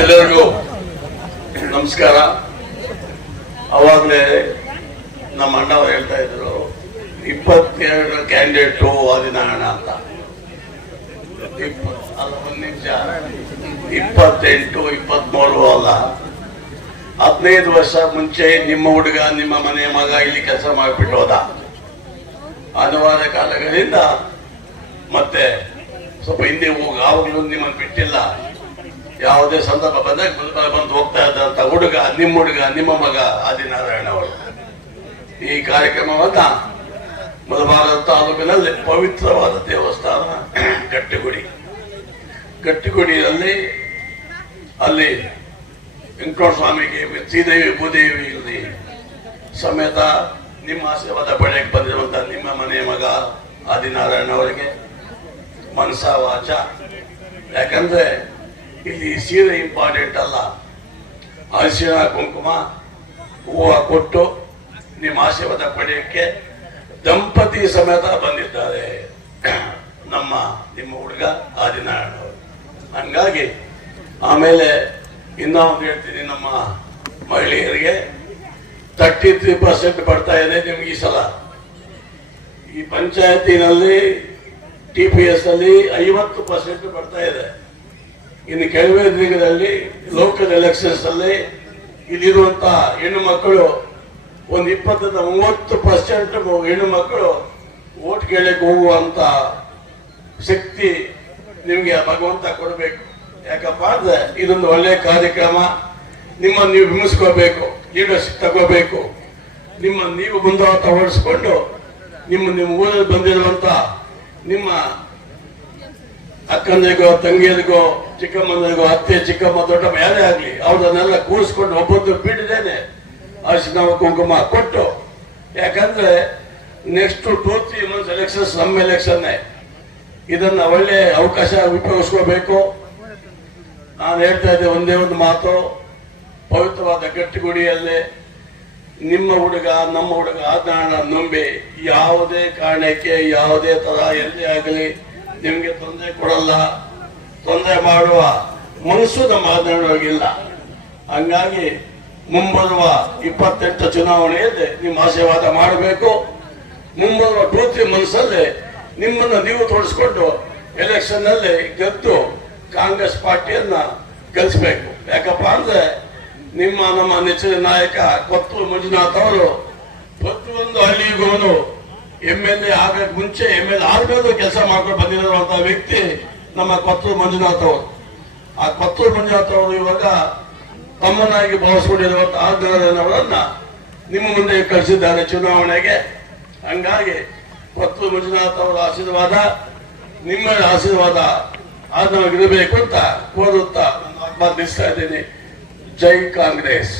ಎಲ್ಲರಿಗೂ ನಮಸ್ಕಾರ. ಅವಾಗಲೇ ನಮ್ಮ ಅಣ್ಣವ್ರು ಹೇಳ್ತಾ ಇದ್ರು 22 ಕ್ಯಾಂಡಿಡೇಟು ಆದಿನಾರಾಯಣ ಅಂತ. ಒಂದು ನಿಮಿಷ, 28, 23 ಅಲ್ಲ, 15 ವರ್ಷ ಮುಂಚೆ ನಿಮ್ಮ ಹುಡುಗ ನಿಮ್ಮ ಮನೆಯ ಮಗ ಇಲ್ಲಿ ಕೆಲಸ ಮಾಡಿಬಿಟ್ಟು ಹೋದ. ಅನಿವಾರ್ಯ ಕಾರಣಗಳಿಂದ ಮತ್ತೆ ಸ್ವಲ್ಪ ಹಿಂದೆ ಹೋಗಿ ಆವಾಗಲೂ ನಿಮ್ಮನ್ನು ಬಿಟ್ಟಿಲ್ಲ. ಯಾವುದೇ ಸಂದರ್ಭ ಬಂದಾಗ ಬಂದು ಹೋಗ್ತಾ ಇದ್ದಂತ ಹುಡುಗ ನಿಮ್ಮ ಮಗ ಆದಿನಾರಾಯಣ ಅವರು. ಈ ಕಾರ್ಯಕ್ರಮವನ್ನ ಮಲಬಾರ ತಾಲೂಕಿನಲ್ಲಿ ಪವಿತ್ರವಾದ ದೇವಸ್ಥಾನ ಗಟ್ಟಿಗುಡಿಯಲ್ಲಿ ಅಲ್ಲಿ ವೆಂಕಟೇಶ್ವರ ಸ್ವಾಮಿಗೆ ಶ್ರೀದೇವಿ ಭೂದೇವಿ ಸಮೇತ ನಿಮ್ಮ ಆಶೀರ್ವಾದ ಪಡೆಯಕ್ಕೆ ಬಂದಿರುವಂತ ನಿಮ್ಮ ಮನೆಯ ಮಗ ಆದಿನಾರಾಯಣ ಅವರಿಗೆ ಮನಸ ವಾಚ, ಯಾಕಂದ್ರೆ ಇಲ್ಲಿ ಸೀರೆ ಇಂಪಾರ್ಟೆಂಟ್ ಅಲ್ಲ, ಅರಿಶಿಣ ಕುಂಕುಮ ಹೂವು ಕೊಟ್ಟು ನಿಮ್ಮ ಆಶೀರ್ವಾದ ಪಡೆಯಕ್ಕೆ ದಂಪತಿ ಸಮೇತ ಬಂದಿದ್ದಾರೆ ನಿಮ್ಮ ಹುಡುಗ ಆದಿನಾರಾಯಣ ಅವರು. ಹಂಗಾಗಿ ಆಮೇಲೆ ಇನ್ನೊಂದು ಹೇಳ್ತೀನಿ, ನಮ್ಮ ಮಹಿಳೆಯರಿಗೆ 33% ಬರ್ತಾ ಇದೆ ನಿಮ್ಗೆ ಈ ಸಲ. ಈ ಪಂಚಾಯತಿನಲ್ಲಿ TPS ಅಲ್ಲಿ 50% ಬರ್ತಾ ಇದೆ. ಇನ್ನು ಕೆಲವೇ ದಿನಗಳಲ್ಲಿ ಲೋಕಲ್ ಎಲೆಕ್ಷನ್ಸ್ ಅಲ್ಲಿ ಇಲ್ಲಿರುವಂತ ಹೆಣ್ಣು ಮಕ್ಕಳು ಒಂದು 20-30% ಹೆಣ್ಣು ಮಕ್ಕಳು ಓಟ್ ಕೇಳಕ್ಕೆ ಹೋಗುವಂತ ಶಕ್ತಿ ನಿಮ್ಗೆ ಭಗವಂತ ಕೊಡಬೇಕು. ಯಾಕಪ್ಪ ಅಂದ್ರೆ ಇದೊಂದು ಒಳ್ಳೆಯ ಕಾರ್ಯಕ್ರಮ. ನಿಮ್ಮನ್ನು ನೀವು ಬಿಂಬಿಸ್ಕೋಬೇಕು, ಲೀಡರ್ಶಿಪ್ ತಗೋಬೇಕು. ನೀವು ಮುಂದಾಟ ಹೊಡಿಸ್ಕೊಂಡು ನಿಮ್ಮ ಊರಲ್ಲಿ ಬಂದಿರುವಂತ ನಿಮ್ಮ ಅಕ್ಕಂದಿರಿಗೋ ತಂಗಿಯರಿಗೋ ಚಿಕ್ಕಮ್ಮನಿಗೋ ಅತ್ತೆ ಚಿಕ್ಕಮ್ಮ ದೊಡ್ಡಮ್ಮ ಯಾರೇ ಆಗ್ಲಿ ಅವ್ರನ್ನೆಲ್ಲ ಕೂರಿಸ್ಕೊಂಡು ಒಬ್ಬೊಂದು ಬಿಟ್ಟಿದ್ದೇನೆ ಅರಿಶಿನ ಕುಂಕುಮ ಕೊಟ್ಟು. ಯಾಕಂದ್ರೆ ನೆಕ್ಸ್ಟ್ 2-3 ಮಂತ್ಸ್ ಎಲೆಕ್ಷನ್ಸ್ ನಮ್ಮ ಎಲೆಕ್ಷನ್ನೇ. ಇದನ್ನ ಒಳ್ಳೆ ಅವಕಾಶ ಉಪಯೋಗಿಸ್ಕೋಬೇಕು. ನಾನು ಹೇಳ್ತಾ ಇದ್ದೆ ಒಂದೇ ಒಂದು ಮಾತು, ಪವಿತ್ರವಾದ ಗಟ್ಟಿಗುಡಿಯಲ್ಲಿ ನಿಮ್ಮ ಹುಡುಗ ನಮ್ಮ ಹುಡುಗ ಆದಿನಾರಾಯಣ ನಂಬಿ ಯಾವುದೇ ಕಾರಣಕ್ಕೆ ಯಾವುದೇ ತರ ಎಲ್ಲೇ ಆಗಲಿ ನಿಮ್ಗೆ ತೊಂದರೆ ಕೊಡಲ್ಲ, ತೊಂದರೆ ಮಾಡುವ ಮನಸ್ಸು ನಮ್ಮ ಆದಿನಾರಾಯಣಗಿಲ್ಲ. ಹಂಗಾಗಿ ಮುಂಬರುವ 28 ಚುನಾವಣೆಯಲ್ಲಿ ನಿಮ್ಮ ಆಶೀರ್ವಾದ ಮಾಡಬೇಕು. ಮುಂಬರುವ 2-3 ಮನಸ್ಸಲ್ಲಿ ನಿಮ್ಮನ್ನು ನೀವು ತೋರಿಸ್ಕೊಂಡು ಎಲೆಕ್ಷನ್ ನಲ್ಲಿ ಗೆದ್ದು ಕಾಂಗ್ರೆಸ್ ಪಾರ್ಟಿಯನ್ನ ಗೆಲ್ಲಿಸಬೇಕು. ಯಾಕಪ್ಪ ಅಂದ್ರೆ ನಮ್ಮ ನೆಚ್ಚಿನ ನಾಯಕ ಕೊತ್ತೂರು ಮಂಜುನಾಥ್ ಅವರು ಪ್ರತಿಯೊಂದು ಹಳ್ಳಿಗೂ MLA ಆಗಕ್ಕೆ ಮುಂಚೆ MLA ಆದ್ಮೇಲೆ ಕೆಲಸ ಮಾಡ್ಕೊಂಡು ಬಂದಿರುವಂತಹ ವ್ಯಕ್ತಿ ನಮ್ಮ ಕೊತ್ತೂರು ಮಂಜುನಾಥ್ ಅವರು. ಆ ಕೊತ್ತೂರು ಮಂಜುನಾಥ್ ಅವರು ಇವಾಗ ತಮ್ಮನಾಗಿ ಭಾವಿಸಿಕೊಂಡಿರುವಂತಹ ಆದಿನಾರಾಯಣವರನ್ನ ನಿಮ್ಮ ಮುಂದೆ ಕಳಿಸಿದ್ದಾರೆ ಚುನಾವಣೆಗೆ. ಹಂಗಾಗಿ ಕೊತ್ತೂರು ಮಂಜುನಾಥ್ ಅವರ ಆಶೀರ್ವಾದ, ನಿಮ್ಮ ಆಶೀರ್ವಾದ ಆದಿನಾರಾಯಣಗಿರಬೇಕು ಅಂತ ಕೋರುತ್ತಾ ನನ್ನ ಮಾತು ನಿಲ್ಲಿಸ್ತಾ ಇದ್ದೀನಿ. ಜೈ ಕಾಂಗ್ರೆಸ್.